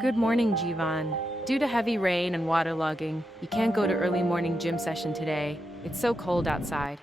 Good morning, Jeevan. Due to heavy rain and waterlogging, you can't go to early morning gym session today. It's so cold outside.